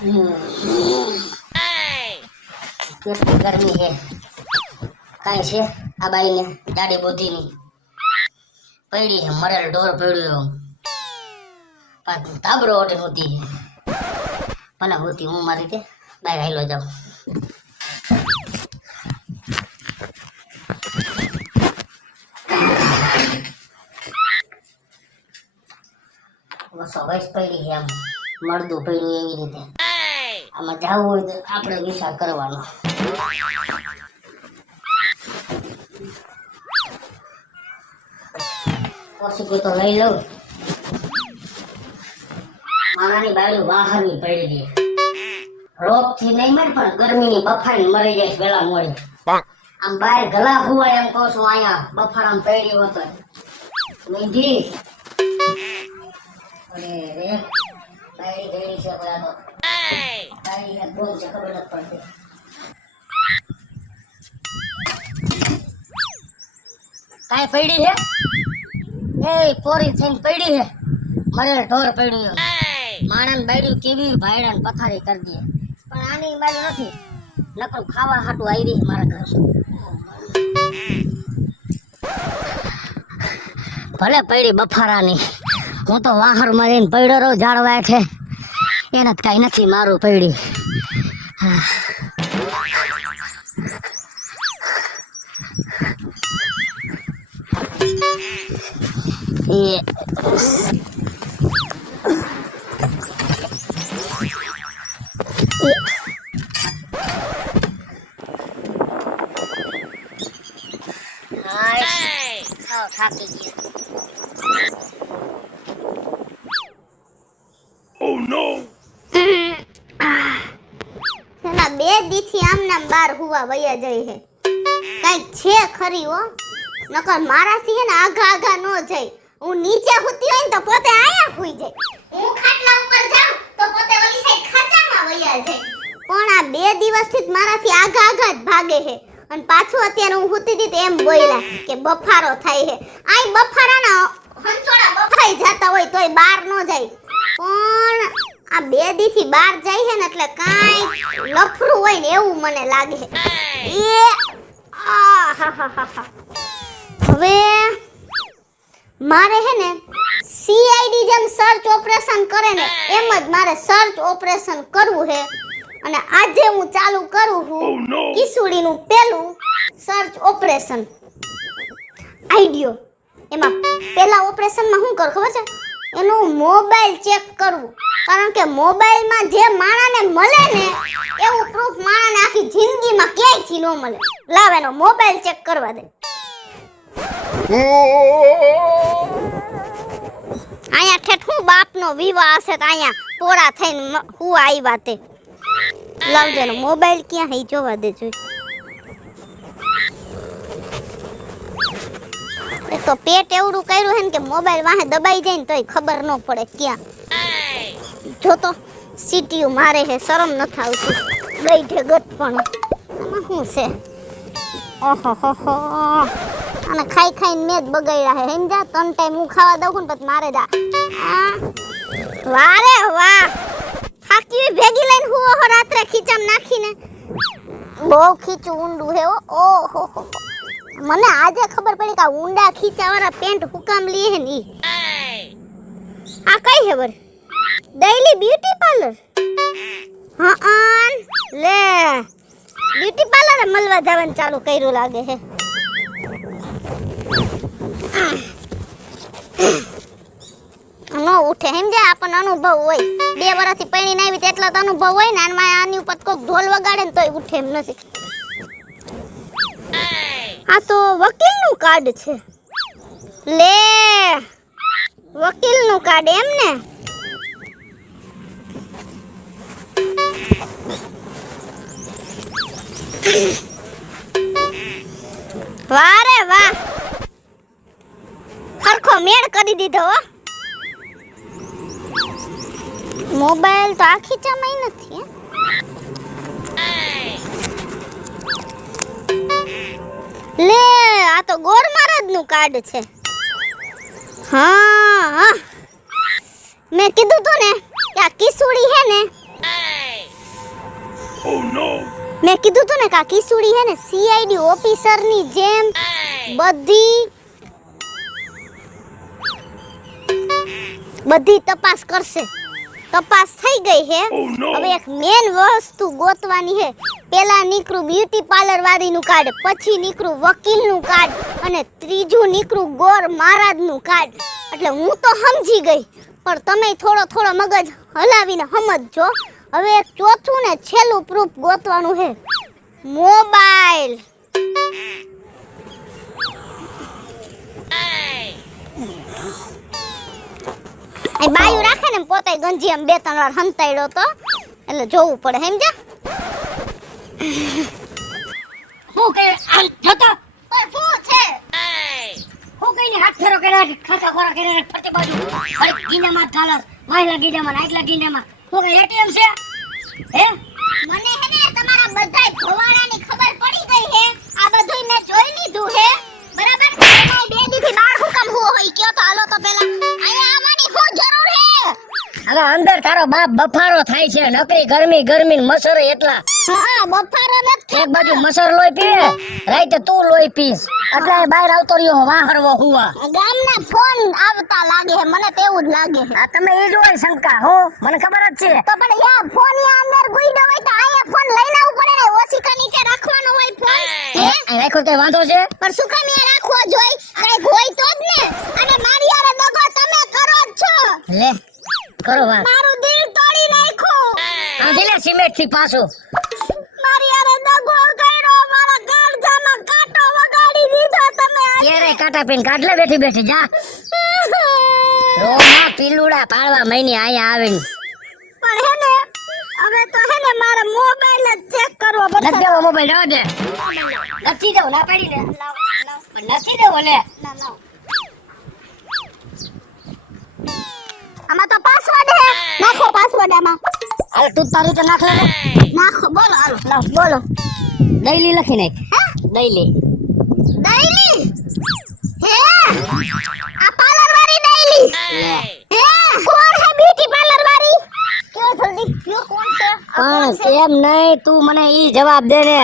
કેટલી ગરમી છે કાંઈ છે આ બાઈને જાડી બુદ્ધિની પડી છે મરેલ ઢોર પડ્યો પાછું તાબરો ઓટે હોતી ભલે હોતી હું મારી રીતે બહાર હાલો જાઉં બસો વયસ પડી છે આમ મળદું પડ્યું એવી રીતે આમાં જવું હોય તો આપણે વિચાર કરવાનો પછી તો લઈ લઉં મારાની બાયુ બહારની પડી રોગ થી નહીં મરે પણ ગરમીની બફાઈને મરી જાય વેલા મોડે આમ બહાર ગલા હુવાય એમ કહું છું અહીંયા બફારામાં પડ્યો હતો મેંધી અરે રે બાયડી ગઈ છે પેલા તો બાયડી ને બોલ છે ખબર નથી પડતી કાંઈ પડી છે એ પોરી થઈને પડી છે મરેલ ઢોર પડ્યું માણસ બાયડ્યું કેવી ભાઈડાને પથારી કરી દે પણ આની બાજુ નથી નકર ખાવા હાટું આવી મારા ઘર ભલે પડી બફારાની હું તો વાહરમાં જઈને પડ્યો રહું ઝાડવા છે એને જ કાંઈ નથી મારું પડી થાકી ગયા Oh no! એના બે દીથી આમ નામ બાર હુવા વયા જાય છે કઈક છે ખરી હો નકર મારાથી હે ને આઘા આઘા નો જાય હું નીચે હુતી હોય ને તો પોતે આયા હુઈ જાય હું ખાટલા ઉપર જાઉં તો પોતે ઓલી સાઈડ ખાચામાં વયા જાય પણ આ બે દિવસથી જ મારાથી આઘા આઘા જ ભાગે છે અને પાછું અત્યારે હું હુતી હતી તો એમ બોલ્યા કે બફારો થાય છે આઈ બફારાના હંચોડા બફાઈ જતા હોય તોય બહાર નો જાય પણ આ બે દીથી બહાર જાય છે ને એટલે કાંઈ લફરું હોય ને એવું મને લાગે એ હવે મારે હે ને સીઆઈડી જેમ સર્ચ ઓપરેશન કરે ને એમ જ મારે સર્ચ ઓપરેશન કરવું છે અને આજે હું ચાલુ કરું છું કિસુડીનું પેલું સર્ચ ઓપરેશન આઈડિયો એમાં પેલા ઓપરેશનમાં શું કરું ખબર છે એનું મોબાઈલ ચેક કરવું કારણ કે મોબાઈલમાં જે માણાને મળે ને એવું પ્રૂફ માણાને આખી જિંદગીમાં ક્યાંયથી ન મળે લાવ એનો મોબાઈલ ચેક કરવા દે અહીંયા ઠેઠ હું બાપનો વિવાહ હશે તો અહીંયા પોળા થઈને હું આવ્યા તે લાવજો એનો મોબાઈલ ક્યાં હે જોવા દેજો એક તો પેટ એવડું કર્યું હે ને કે મોબાઈલ વાહે દબાઈ જાય ને તોય ખબર ન પડે ક્યાં જો તો સીટીયુ મારે હે શરમ નથી આવતી ગઈઠે ગટ પણ આમાં શું છે ઓહો હો હો અને ખાઈ ખાઈને મેં જ બગાડ્યા હે સમજા 3 ટાઈમ હું ખાવા દઉં ને પછી મારે જા વાહ રે વાહ થાકી ભેગી લઈને હું રાત્રે ખીચામ નાખીને બહુ ખીચું ઊંડું હે ઓહો હો મને આજે ખબર પડી કે ઊંડા ખીચાવાળા પેન્ટ હુકામ લીએ હે ની આ કઈ હે બર ડેઈલી બ્યુટી પાર્લર હા લે બ્યુટી પાર્લર મળવા જવાનું ચાલુ કર્યું લાગે હે નો ઉઠે સમજ્યા આપણને અનુભવ હોય 2 વર્ષથી પૈણીને આવી તેટલા તો અનુભવ હોય ને આની ઉપર કોક ઢોલ વગાડે ને તોય ઉઠે એમ નથી આ તો વકીલનું કાર્ડ છે લે વકીલનું કાર્ડ એમ ને વાહ રે વાહ સરખો મેળ કરી દીધો હો મોબાઈલ તો આખી ચમાઈ નથી લે આ તો ગોર મહારાજનું કાર્ડ છે હા મેં કીધું તો ને કે આ કિસુડી હે ને મેં કીધું તું ને કે આ કિસુડી હે ને સીઆઈડી ઓફિસર ની જેમ બધી તપાસ કરશે. તપાસ થઈ ગઈ હે. હવે એક મેન વસ્તુ ગોતવાની હે. પેલા નીકળું બ્યુટી પાર્લર વાળીનું કાર્ડ, પછી નીકળું વકીલનું કાર્ડ અને ત્રીજું નીકળું ગોર મહારાજનું કાર્ડ. એટલે હું તો સમજી ગઈ, પણ તમે થોડો મગજ હલાવીને સમજજો. હવે એક ચોથું ને છેલ્લું પ્રૂફ ગોતવાનું હે. મોબાઈલ. એ બાયું રાખે ને પોતે ગંજી આમ 2-3 વાર હંતાડ્યો તો એટલે જોવું પડે સમજ્યા. હું કે આ જતો પણ શું છે? હું કઈને હાથ ફેરો કર્યા ખાતા ખોરા કર્યા ફરતે બાજુ અરે ગીંડામાં કાલસ માયલા ગીંડામાં નાઈકલા ગીંડામાં હું કે એટીએમ છે હે? મને હે ને તમારા બધાય ભવાણાની ખબર પડી ગઈ હે. આ બધુંય મેં જોઈ લીધું હે. બરાબર? એમાંય 2 દીથી બાર હુકમ હોય કયો તો હાલો તો પેલા અહીંયા આવવાની શું જરૂર હે? હવે અંદર તારો બાપ બફારો થાય છે નકરી ગરમી ને મસર એટલા હા બફારો નથી. એક બાજુ મસર લોહી પીવે રાઈતે તું લોહી પીસ એટલે બહાર આવતો રહ્યો વાહરવો હુવા ગામના ફોન આવતા લાગે હે. મને તો એવું જ લાગે હે. આ તમે એ જ હોય શંકા હો મને ખબર જ છે તો પણ યા ફોન યા અંદર ગુઈડો હોય તો આયા ફોન લઈને આવવું પડે ને. ઓશિકા નીચે રાખવાનો હોય ફોન. હે? આ રાખો કઈ વાંધો છે પણ શું કામ યા રાખવો જોઈ? કઈ હોય તો જ ને. અને મારી યારે દગો તમે કરો જ છો. લે કરો વાત મારું દિલ તોડી નાખ્યું. આ દિલે સિમેન્ટ થી પાછું મારી યારે દગો કર્યો. મારા કાળજામાં કાંટો વગાડી દીધો તમે. યારે કાટા પીને કાઢ લે બેઠી જા રોમાં પીલુડા પાડવા મહિને આયા આવીને પણ હે ને હવે તો હે ને મારા મોબાઈલ જ ચેક કરવો નથી પડશે. દેવો મોબાઈલ રહેવા દે નથી દેવો ના પાડી દે પણ નથી દેવો લે આમાં તો પાસવર્ડ હે. નાખો પાસવર્ડ આમાં. હાલ તું તારી રીતે નાખ લે નાખો. બોલો હાલો લાવ બોલો. દઈલી લખી નાખ દઈલી ડૈલી હે આ પાર્લર વાળી ડૈલી હે કોણ હે બ્યુટી પાર્લર વાળી? કયો જલ્દી કયો કોણ છે? પણ એમ નહીં તું મને ઈ જવાબ દે ને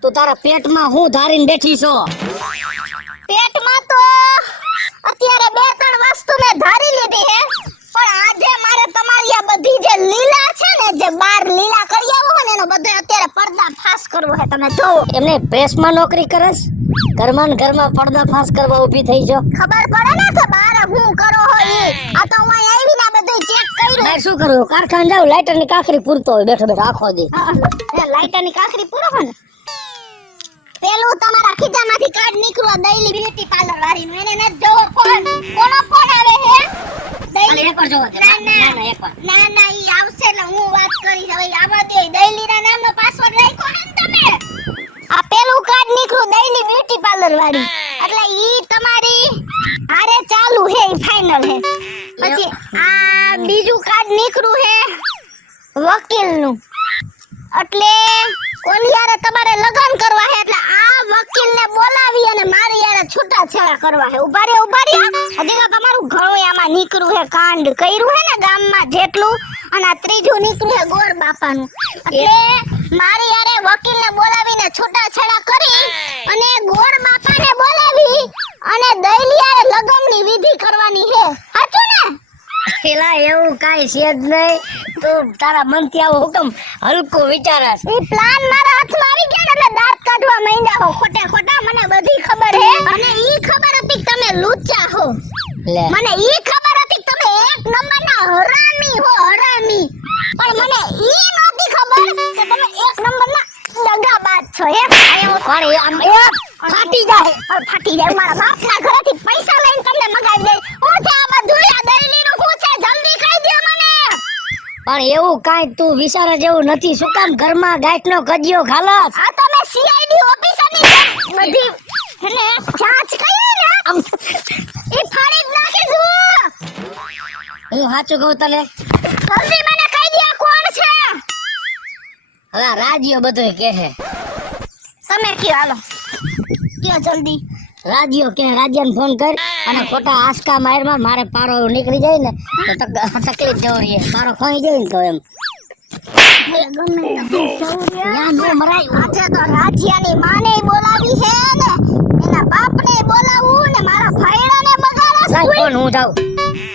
તું તારા પેટમાં હું ધારીને બેઠી છો પેટમાં તો અત્યારે 2-3 વસ્તુ મેં ધારી લીધી હે. પણ આજે મારે તમારી આ બધી જે લીલા છે ને જે બાર લીલા કરી આવો ને એનો બધો અત્યારે પડદા ફાસ કરવો હે. તમે જોવો એમને પ્રેસમાં નોકરી કરસ ઘરમાં ને ઘરમાં પડદા ફાસ કરવા ઊભી થઈ છો ખબર પડે ને કે બાર હું કરો હો ઈ. આ તો હું અહીં આવીને આ બધું ચેક કર્યું. બાર શું કરું કારખાને જાવ લાઇટરની કાકરી પૂરતો હોય બેઠો આખો દી એ લાઈટરની કાકરી પૂરો હો ને. પેલું તમારા ખીચામાંથી કાર્ડ નીકળવા દઈલી બ્યુટી પાર્લર વાળીનું એને ન જોવો ફોન. કોનો ફોન આવે હે? દઈલી એકવાર જોવો દે ના એકવાર ના ઈ આવશે એટલે હું વાત કરીશ. હવે આમાં તે દઈલીના નામનો પાસવર્ડ રાખ્યો હે ને તમે? આ પેલું કાર્ડ નીકળું દઈલી બ્યુટી પાર્લર વાળી એટલે ઈ તમારી હારે ચાલુ હે ઈ ફાઇનલ હે. પછી આ બીજું કાર્ડ નીકળું હે વકીલનું એટલે કોની યારે તમારે લગન કરવા હે એટલે આ વકીલને બોલાવી અને મારી યારે છૂટાછેડા કરવા હે. ઉભા રે હજી તો તમારું ઘણું આમાં નીકળું હે કાંડ કર્યું હે ને ગામમાં જેટલું. અને આ ત્રીજું નીકળું હે ગોર બાપાનું એટલે મારી યારે વકીલને બોલાવીને છૂટાછેડા કરી અને ગોર બાપાને બોલાવી અને દઈલી યારે લગનની વિધિ કરવાની હે. સાચું ને? પેલા એવું કાઈ છે જ નહીં તું તારા મનથી આવો હુકમ હલકો વિચારસ ઈ પ્લાન મારા હાથમાં આવી ગયા ને એટલે દાંત કાઢવા માંડ્યા હો ખોટા મને બધી ખબર હે. અને ઈ ખબર હતી કે તમે લુચ્ચા હો. લે મને ઈ ખબર હતી કે તમે એક નંબરના હરામી હો હરામી. પણ મને ઈ નહોતી ખબર કે તમે એક નંબરના દગાબાજ છો. હે પણ એ આમ ફાટી જાય ફાટી જાય. મારા બાપના ઘરેથી પૈસા લઈને તમને મગાવી દે. હું છે આ બધું આ દઈલીનું હું છે જલ્દી કહી દે મને. પણ એવું કાઈ તું વિચારે જેવું નથી શું કામ ઘરમાં ગાંઠનો કજિયો ખાલસ આ તમે સીઆઈડી ઓફિસરની બધી હેને જાંચ કરી ને આમ ઈ ફાડી જ નાખે જો. હું સાચું કહું તને જલ્દી મને કહી દે આ કોણ છે? હવે આ રાજીઓ બધું કહે તમે કયો હાલો કયો જલ્દી. રાજીઓ કે રાજીયાને ફોન કર અને ખોટા આસકા મારમાં મારે પારો નીકળી જાય ને તો તકલીફ જેવો રહે પારો ખોઈ જાય ને તો એમ ન્યા નો મરાય. આજે તો રાજ્યાની માને બોલાવી હે ને એના બાપને બોલાવું ને મારા ભાઈડાને બગાડસ લાય ફોન હું જાઉં.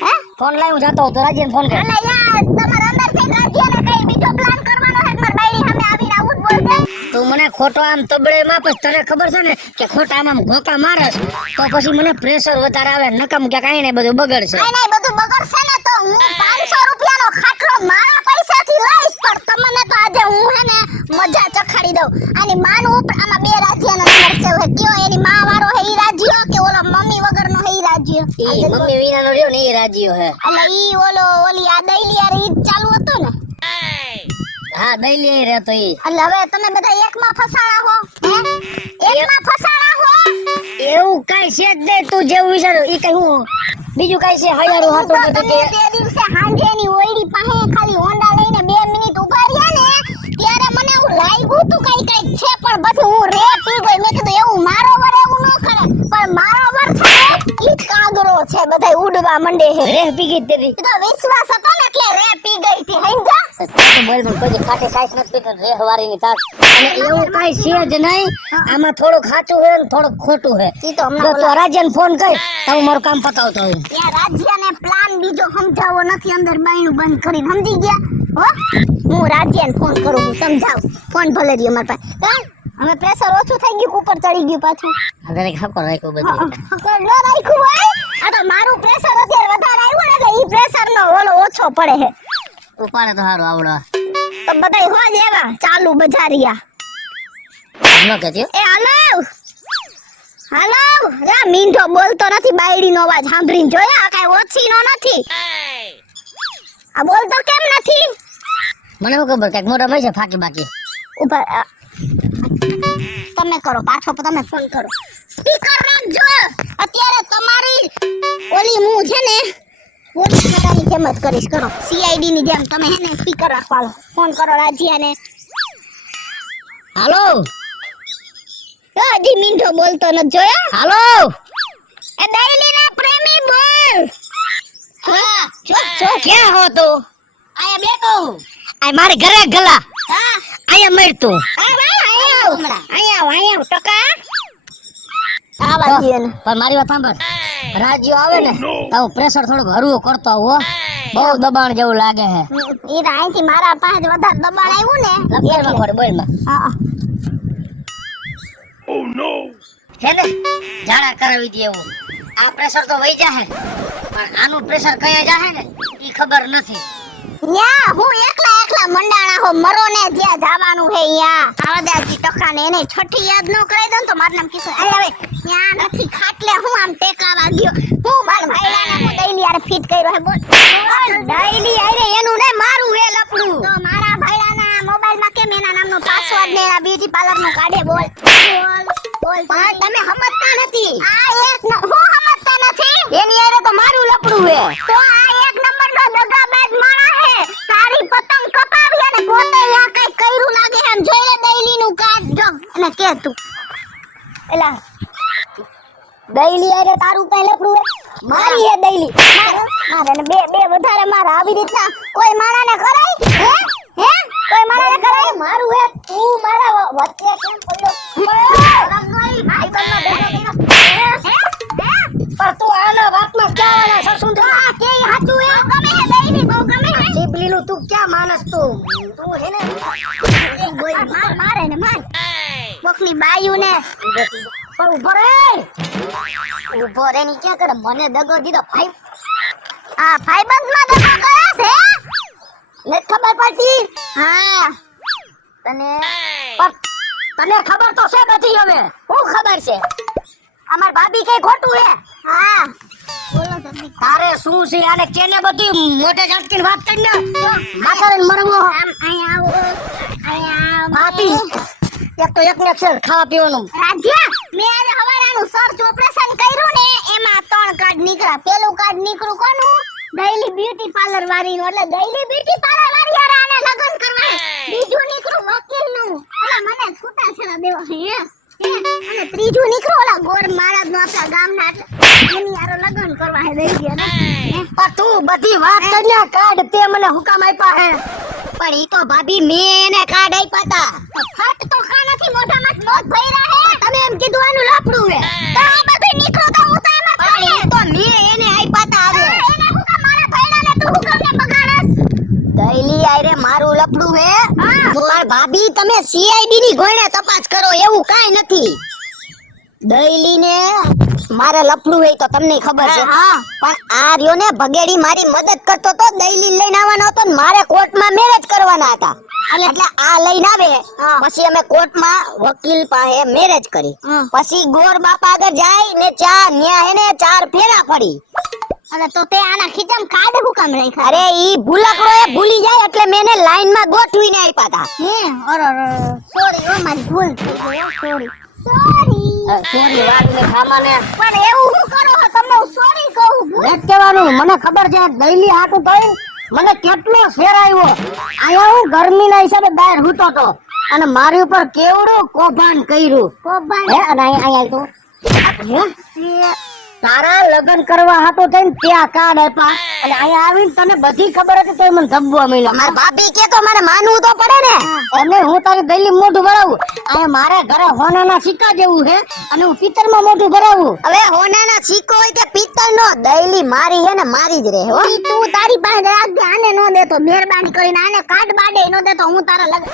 હે ફોન લાય હું જાતો તો રાજ્યને ફોન કર. અલે યાર તમારા અંદર થી રાજ્યાને કઈ બીજો પ્લાન કરવાનો હે માર બાઈડી સામે આવીને આવું જ બોલ દે તું મને ખોટો આમ તબડે માં પછી તને ખબર છે ને કે ખોટા આમ ગોકા મારસ તો પછી મને પ્રેશર વધારે આવે નકમ કે કાઈ ને બધું બગડશે. નહીં બધું બગડશે ને તો હું 500 રૂપિયાનો ખાટલો મારા પૈસાથી લઈશ પણ તમને તો આજે હું હે ને મજા ચખાડી દઉં. આની માનું ઉપર આમાં બે રાજ્યનો નંબર છે હે કયો એની માં વાળો હે ઈ રાજ્ય કે ઓલો મમ્મી વગરનો હે ઈ રાજ્ય ઈ મમ્મી વિનાનો રહ્યો ને ઈ રાજ્યો હે. એટલે ઈ ઓલી આ દઈલી યાર ઈ ચાલુ હતું ને હા દઈલી રે તો ઈ. એટલે હવે તમે બધા એકમાં ફસાણા હો હે એકમાં ફસાણા હો એવું કાઈ છે જ નહીં તું જેવું વિચાર્યું ઈ કઈ હું બીજું કાઈ છે હયારું હતું કે તમે તે દિવસે હાંજેની ઓયડી પાસે ખાલી હોન્ડા લઈને 2 મિનિટ ઊભા રહ્યા ને ત્યારે મને એવું લાગ્યું તું કઈ છે પણ પછી હું રે પી ગઈ. મેં કીધું એવું મારો વર એવું ન કરે પણ મારો વર છે ઈ જ કાગરો છે બધાય ઉડવા મંડે હે. રે પી ગઈ તેરી ઈ તો વિશ્વાસ હતો ને એટલે રે પી ગઈ થી હંજા બોલ મને કોઈ ખાટે સાઈસ નથી પીતો રે હવારી ની તાક અને એવું કાઈ છે જ નહીં. આમાં થોડું ખાચું હે ને થોડું ખોટું હે. ઈ તો જો હમણાં તું રાજ્યને ફોન કર તો હું મારું કામ પતાવતો હું. ત્યાં રાજ્યને પ્લાન બીજો સમજાવો નથી અંદર બાયણું બંધ કરીને સમજી ગયા હો. હું રાજ્યને ફોન કરું હું સમજાવ ફોન ભલે રહ્યો મારા પાસે હા? હવે પ્રેશર ઓછું થઈ ગયું ઉપર ચડી ગયું પાછું હવે ખબર રાખ્યું બધું. ન રાખ્યું હોય આ તો મારું પ્રેશર અત્યારે વધારે આવ્યું ને એટલે ઈ પ્રેશર નો ઓલો ઓછો પડે હે ઉપાડે તો સારું આવડે તો બધાય હો જ એવા ચાલુ બજારિયા ન કહેજો. એ હાલો હાલો રા મીંઢો બોલતો નથી બાયડીનો અવાજ સાંભળીને જોયા કાઈ ઓછીનો નથી આ બોલતો કેમ નથી મને શું ખબર કઈક મોટા મળશે ફાકી બાકી. ઉપર તમે કરો પાછો તમે ફોન કરો સ્પીકર રાખજો અત્યારે તમારી ઓલી હું છે ને ઓલી ખાતાની જેમ જ કરીશ કરો સીઆઈડી ની જેમ તમે હે ને સ્પીકર રાખવાનો ફોન કરો રાજ્યાને હાલો હજી મીંઢો બોલતો ન જોયો હાલો એ દૈલી ના પ્રેમી બોલ હા જો ક્યાં હો તું? આયા બેઠો આ મારે ઘરે ગલા હા આયા મર તું. આયા ટકા આવા દે ને પણ મારી વાત સાંભળ રાજ્યો આવે ને તો હું પ્રેશર થોડુંક હરવું કરતો હો બહુ દબાણ જેવું લાગે હે. ઈ રાઈથી મારા પાસે વધારે દબાણ આવ્યું ને લપેરમાં પડે બોલમાં હા હે ને ઝાડા કરાવી દે એવું. આ પ્રેશર તો વહી જાહે પણ આનું પ્રેશર કયા જાહે ને ઈ ખબર નથી. ન્યા હું એકલા મંડાણા હો મરો ને જ્યાં જવાનું હે યા આવદાજી ટકા ને એને છઠ્ઠી યાદ ન કરાઈ દઉં તો મારું નામ કિશોર આ હવે ન્યા નથી ખાટલે હું આમ ટેકાવા ગયો હું માર ભાઈલાને હું ડેઈલી યાર ફિટ કર્યો હે બોલ ડાયલી આરે એનું ને મારું હે લપડું. તો મારા ભાઈલાના મોબાઈલમાં કેમ એના નામનો પાસવર્ડ ને એના બ્યુટી પાર્લર નો કાઢે બોલ બોલ પણ તમે સમજતા નથી. આ એક હું સમજતા નથી એની આરે તો મારું લપડું હે. તો આ એક નંબરનો દગાબાજ માણા હે તારી પતંગ કપાવી અને પોતે યા કઈ કર્યું લાગે એમ જોઈ લે દૈલી નું કાઢ જો અને કે તું એલા દઈલી આરે તારું કઈ લપડું હે મારી હે દઈલી. મારે ને બે વધારે મારા આવી રીતના કોઈ માણાને કરાય હે હે કોઈ માણાને કરાય મારું હે તું મારા વચ્ચે કેમ પડ્યો? શરમ નઈ ભાઈ બંને બેઠો પણ તું આના વાતમાં ક્યાં આના સસુંદરા કે હાચું હે ગમે હે દઈલી બહુ ગમે હે શીપલીનું તું ક્યાં માનસ તું હે ને મારે ને માર બોકની બાયુ ને પણ ઉભો રે ની ક્યાં કરે મને દગો દીધો ભાઈ. આ ભાઈબંધમાં દગો કરે છે ને ખબર પડતી હા તને તને ખબર તો છે બધી હવે હું ખબર છે અમાર ભાભી કઈ ખોટું હે હા બોલો જલ્દી તારે શું છે આને કેને બધી મોઢે ઝાટકીને વાત કરી ને માથાને મરવો આમ અહીંયા ભાભી એક તો એક ને અક્ષર ખાવા પીવાનું રાજ્યા મેં આજે હવારાનું સર્ચ ઓપરેશન કર્યું ને એમાં 3 કાર્ડ નીકળ્યા પેલું કાર્ડ નીકળું કોનું ડેઈલી બ્યુટી પાર્લર વાળીનું એટલે ડેઈલી બ્યુટી પાર્લર વાળી યાર આને લગન કરવા બીજું નીકળું વકીલનું એટલે મને છૂટા છેડા દેવા હે અને ત્રીજું નીકળું ઓલા ગોર મહારાજનું આપણા ગામના એટલે એની યારો લગન કરવા હે દઈ ગયા ને પણ તું બધી વાત કરીને કાઢ તે મને હુકામ આપ્યા હે પણ ઈ તો ભાભી મેં એને કાર્ડ આપ્યા હતા ફટ તો ખા નથી મોઢામાં મોત ભર્યા હે તમે એમ કીધું આનું લફડું હે તો આ બધું નીકળો તો હું તો એમાં પણ ઈ તો મેં એને આપ્યા હતા હવે એને હું કા મારા ભૈડાને તું હું કામ ને બગાડસ દઈલી આયરે મારું લફડું હે પણ ભાભી તમે સીઆઈડી ની ગોણે તપાસ કરો એવું કાઈ નથી દઈલી ને મારે લફડું હે તો તમને ખબર છે હા પણ આ રહ્યો ને ભગેડી મારી મદદ કરતો તો દઈલી લઈને આવવાનો હતો ને મારે કોર્ટમાં મેરેજ કરવાના હતા એટલે આ લઈને આવે પછી અમે કોર્ટમાં વકીલ પાસે મેરેજ કરી પછી ગોર બાપા આગળ જાય ને ન્યા એને 4 ફેરા પડી અરે તો તે આના ખીચામાં કાર્ડ હું કામ રાખ્યા અરે ઈ ભૂલકડો એ ભૂલી જાય એટલે મેં એને લાઈનમાં ગોઠવીને આપ્યા હતા હે અરે સોરી ઓ મારી ભૂલ થઈ ગઈ સોરી સોરી વાતને ખામાને પણ એવું શું કરો છો તમે હું સોરી કહું વેટ કહેવાનું મને ખબર છે દઈલી હાટું થઈ મને કેટલો શેર આવ્યો આયા હું ગરમીના હિસાબે બહાર હૂતો તો અને મારી ઉપર કેવડું કૌભાંડ કર્યું કોબાન હે અને અહીંયા તો તારા લગ્ન કરવા હાટો થઈને ત્યાં કાર્ડ આપ્યા અને અહીંયા આવીને તને બધી ખબર હતી તો મને ધબવા મળ્યો મારા ભાભી કે તો મને માનવું તો પડે ને એમને હું તારી દઈલી મોઢું ભરાવું અહીંયા મારે ઘરે હોનાના સિક્કા જેવું છે અને હું પિત્તરમાં મોઢું ભરાવું હવે હોનાના સિક્કો હોય કે પિત્તળનો દઈલી મારી હે ને મારી જ રહે હો ઈ તું તારી પાસે રાખજે આને નો દેતો મહેરબાની કરીને આને કાર્ડ બાડે નો દેતો હું તારા લગન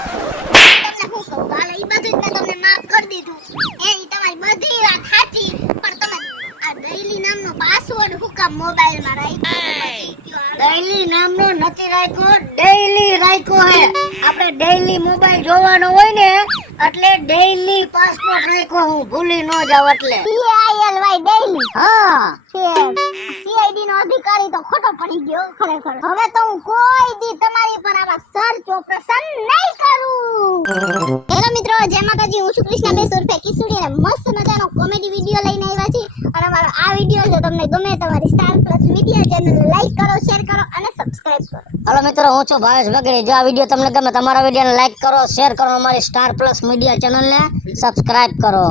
તમને શું કહું હાલે ઈ બધું જ મેં તમને માફ કરી દીધું એ ઈ તમારી બધી વાત સાચી પણ તમે આ ડેઈલી નામનો પાસવર્ડ હું કામ મોબાઈલમાં રાખ્યો ડેઈલી નામનો નથી રાખ્યો ડેઈલી રાખ્યો હે આપણે ડેઈલી મોબાઈલ જોવાનો હોય ને એટલે ડેઈલી પાસપોર્ટ રાખ્યો હું ભૂલી ન જાવ એટલે PILY ડેઈલી હા સીઆઈડી નો અધિકારી તો ખોટો પડી ગયો ખરેખર હવે તો હું કોઈ દી તમારી પર આવા સર્ચ ઓપરેશન નહીં કરું હેલો મિત્રો જય માતાજી હું છું કૃષ્ણા ઉર્ફે કિસુડી અને મસ્ત મજાનો કોમેડી વિડિયો લઈને આવ્યા છીએ અને મારો આ વિડિયો જો તમને ગમે તમારી star plus media channel like કરો શેર કરો અને સબસ્ક્રાઇબ કરો હાલો મિત્રો હું છું ભાવેશ બગડી જો આ વિડિયો તમને ગમે તમારા વિડિયોને લાઈક કરો શેર કરો અમારી સ્ટાર પ્લસ મીડિયા ચેનલને સબસ્ક્રાઇબ કરો